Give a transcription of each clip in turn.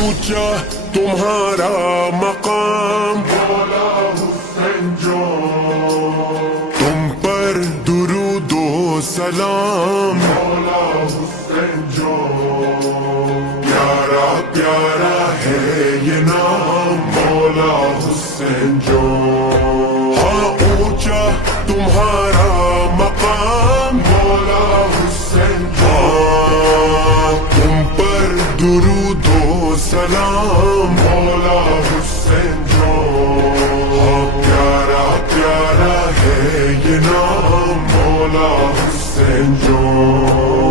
اونچا تمہارا مقام مولا حسین جان، تم پر درود و سلام مولا حسین جان، پیارا پیارا ہے یہ نام مولا حسین جان، ہاں اونچا تمہارا مقام مولا حسین جان، تم پر درود و سلام مولا حسین جان، پیارا پیارا ہے یہ نام مولا حسین جان،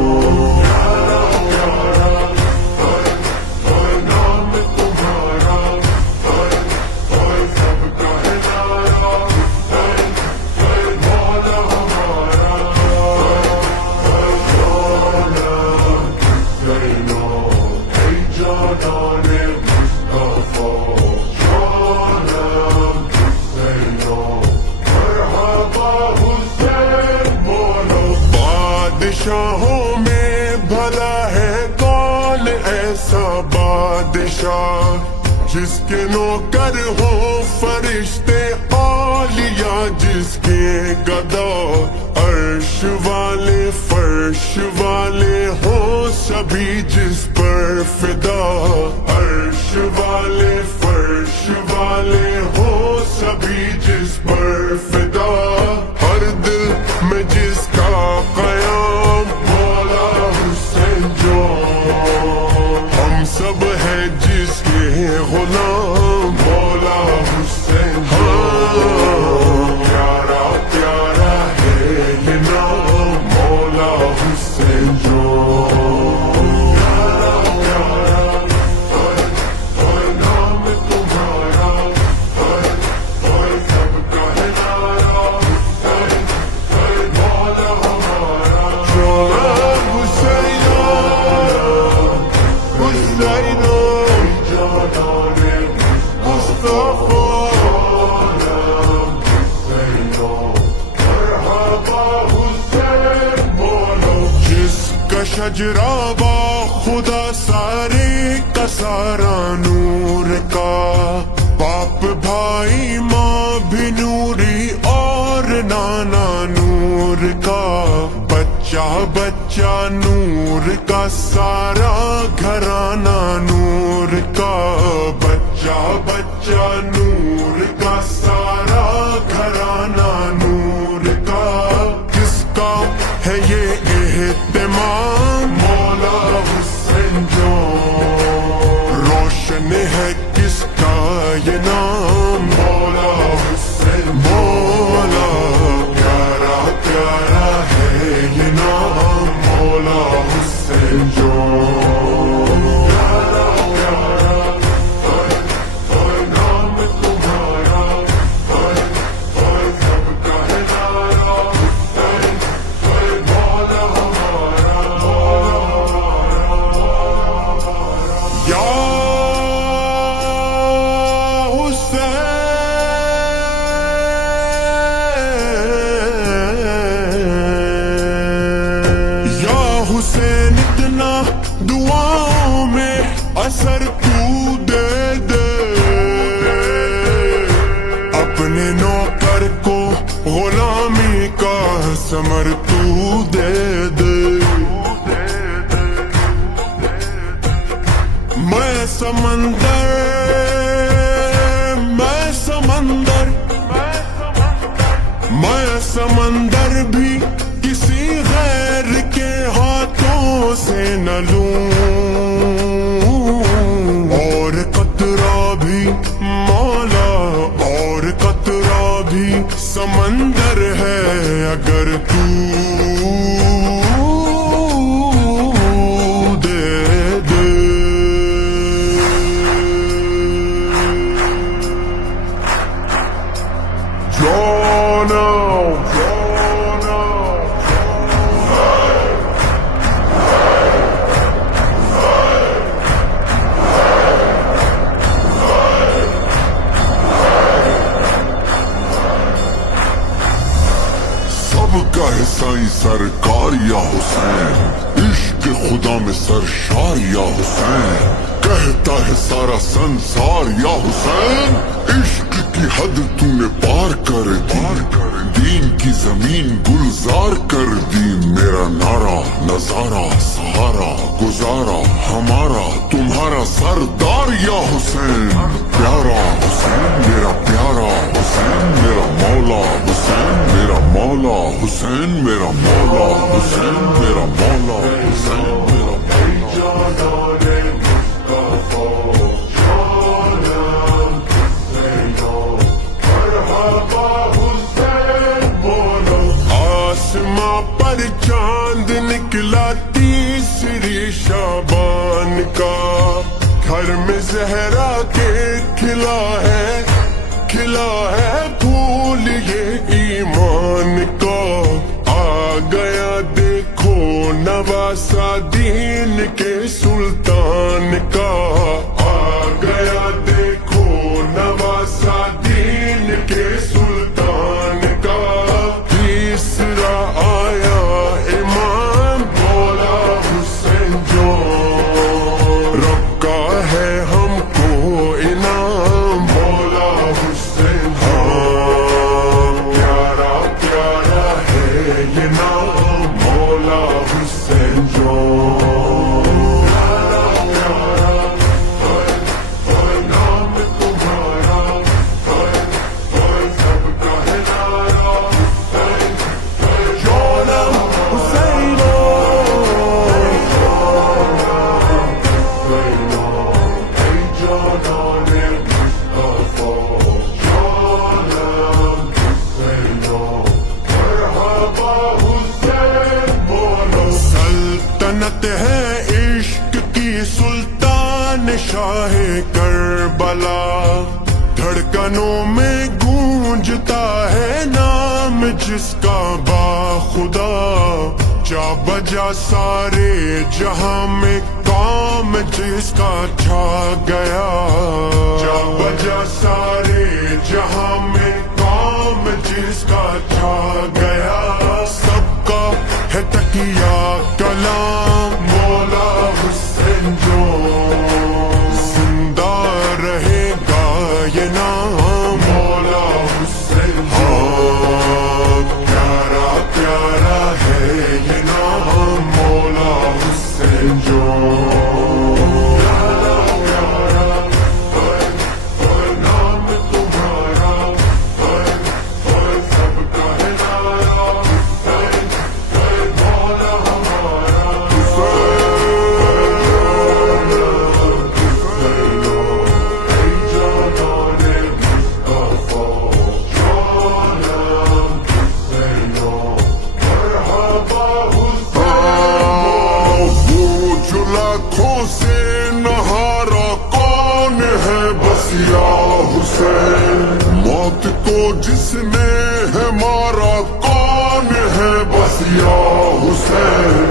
پیارا پیارا ہر نام تمہارا، ہر سب کا ہے نعرہ، مولا ہمارا مولا حسینو ای جانان مصطفیٰ، جانم حسینو مرحبا حسین مولا، بادشاہوں میں بھلا ہے کون ایسا بادشاہ جس کے نوکر ہوں فرشتے اولیاء، جس کے گدا عرش والے فرش والے ہوں سبھی جس پر فدا، عرش والے فرش والے ہوں سبھی جس پر فدا، ہر دل میں جس کا قیام مولا حسین جان، ہم سب ہیں جس کے غلام مولا حسین جان، پیارا پیارا ہے یہ نام مولا حسین جان، پیارا پیارا ہر نام تمہارا، ہر سب کا ہے نعرہ، مولا ہمارا جان حسینو حسینو جانان مصطفیٰ، جانم حسینو مرحبا حسین مولا، جس کا شجرہ با خدا سارے کا سارا نور کا، باپ بھائی ماں بھی نوری اور نانا نور کا، بچہ بچہ نور کا سارا گھرانہ نور کا، بچہ بچہ نور کا سارا گھرانہ نور کا، کس کا ہے یہ اہتمام مولا حسین جان، روشن ہے کس کا یہ نام مولا حسین، مولا پیارا پیارا ہے یہ نام مولا حسین جان، پیارا پیارا ہر نام تمہارا، ہر سب کا ہے نعرہ، مولا ہمارا یا حسین اتنا دعاؤں میں اثر تو دے دے، اپنے نوکر کو غلامی کا ثمر تو دے دے، میں سمندر بھی کسی غیر کے ہاتھوں سے نہ لوں، اور قطرہ بھی مولا، اور قطرہ بھی سمندر ہے اگر تو دے دے، جانا سائیں سرکار یا حسین، عشق خدا میں سرشار یا حسین، کہتا کہتا ہے سارا سنسار یا حسین عشق کی حد تو نے پار کر دی دین کی زمین گلزار کر دی میرا نعرہ نظارہ سہارا گزارا ہمارا تمہارا سردار یا حسین پیارا حسین میرا پیارا حسین میرا مولا حسین میرا مولا حسین میرا مولا حسین میرا مولا حسین میرا آسماں پر چاند نکلا تیسری شعبان کا گھر میں زہرا کے کھلا ہے پھول یہ ایمان کا آ گیا دیکھو نواسا دین کے سلطان کا آ گیا دیکھو نواسا دین کے سلطان کا تیسرا آیا امام مولا حسین جو رب کا ہے ہم کو انعام مولا حسین پیارا پیارا ہے یہ نام مولا حسین جو سلطنت ہے عشق کی سلطان شاہ کربلا دھڑکنوں میں گونجتا ہے نام جس کا باخدا جا بجا سارے جہاں میں کام جس کا چھا گیا جا بجا سارے جہاں میں کام جس کا چھا گیا سب کا ہے تکیہ کلام مولا حسین جو زندہ رہے گا یہ نام مولا حسین پیارا پیارا ہے یہ نام مولا حسین جو سے نہارا کون ہے بس یا حسین موت کو جس نے ہے مارا کون ہے بس یا حسین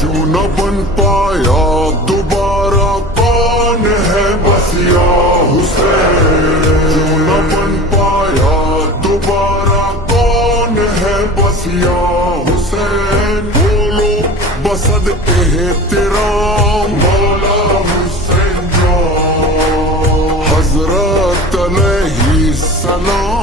جو نہ بن پایا دوبارہ کون ہے بس یا حسین جو نہ بن پایا دوبارہ کون ہے بس یا حسین بولو بسد احترام مولا حسین جو حضرت علیہ السلام